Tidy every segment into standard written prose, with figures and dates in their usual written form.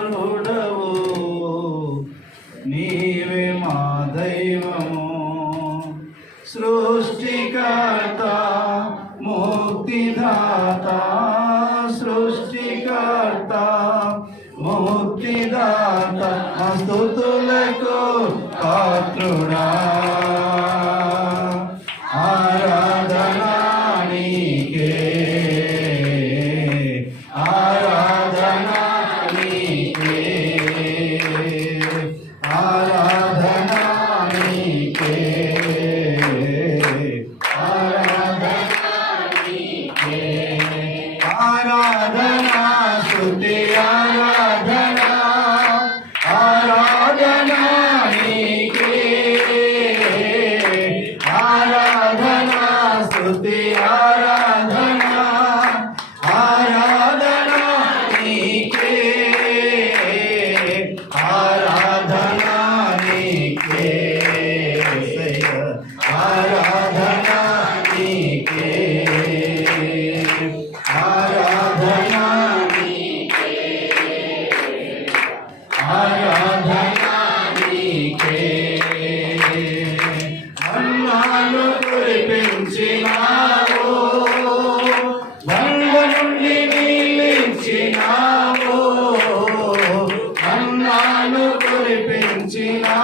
అర్హుడవు, నీవే మా దైవము. సృష్టికర్త ముక్తిదాత, సృష్టికర్త ముక్తిదాత, స్తుతులకు పాత్రుడా. ఆరాధనా నీకే, ఆరాధనా నీకే, ఆరాధనా నీకే, ఆరాధనా నీకే, ఆరాధనా స్తుతి ఆరాధనా, ఆరాధనా నీకే, ఆరాధనా స్తుతి ఆరాధనా, ఆరాధనా నీకే, ఆరాధనా నీకే, ఆరాధనా నీకే, ఆరాధనా నీకే, ఆరాధనా నీకే. అన్నాను కురిపించినావు, బండ నుండి నీళ్ళించినావు, అన్నాను కురిపించినావు,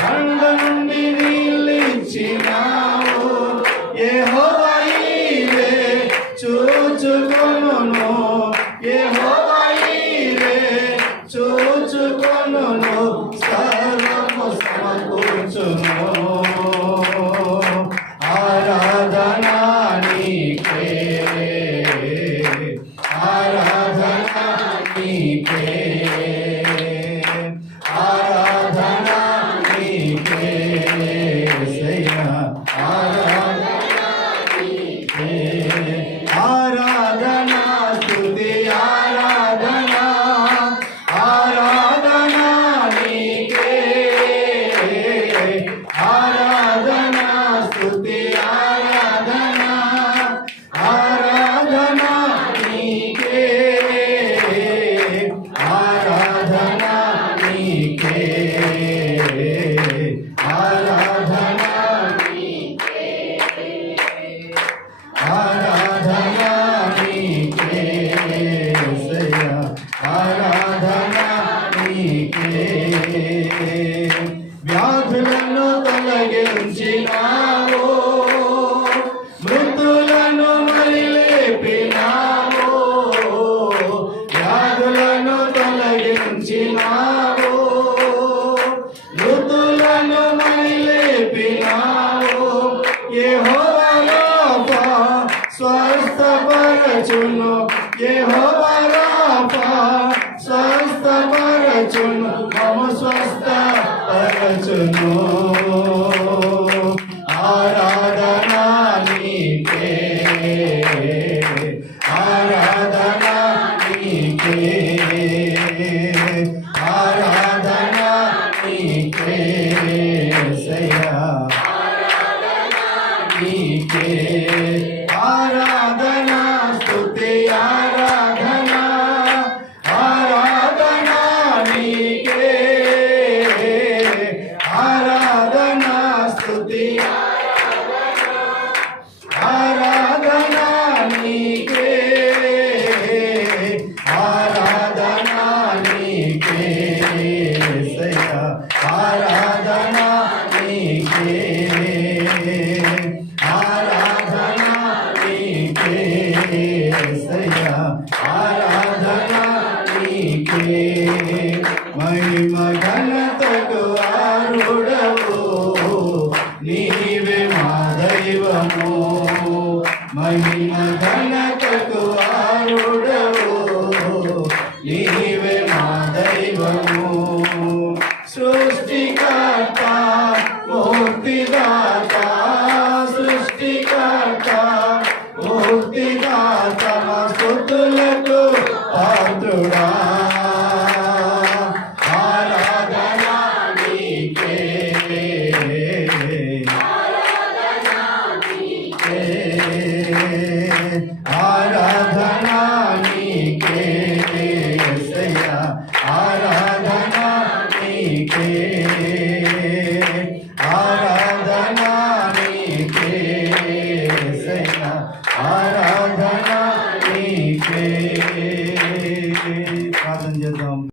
బండ నుండి నీళ్ళించినావు. యెహోవా ఈరే చూచుకొనును, యెహోవా ఈరే చూచుకొనును, సర్వము సమకూర్చును. ఆరాధనా నీకే, ఆరాధనా నీకే, ఆరాధనా నీకే, ఆరాధనా నీకే, ఆరాధనా స్తుతి ఆరాధనా, ఆరాధనా నీకే, ఆరాధనా స్తుతి ఆరాధనా, ఆరాధనా నీకే, ఆరాధనా నీకే, ఆరాధనా నీకే, ఆరాధనా నీకే, ఆరాధనా నీకే. వ్యాధులను తొలగించినావు, మృతులను మరి లేపినావు, వ్యాధులను తొలగించినావు, మృతులను మరి లేపినావు. యెహోవా రాఫా స్వస్థపరచును, యెహోవా రాఫా స్వస్థపరచును, మమ్ము స్వస్థపరచును. ఆరాధనా నీకే, ఆరాధనా నీకే, ఆరాధనా నీకే, ఆరాధనా నీకే, ఆరాధనా స్తుతి ఆరాధనా, ఆరాధనా నీకే, ఆరాధనా స్తుతి ఆరాధనా నీకే, ఆరాధనా యేసయ్యా ఆరాధన నీకే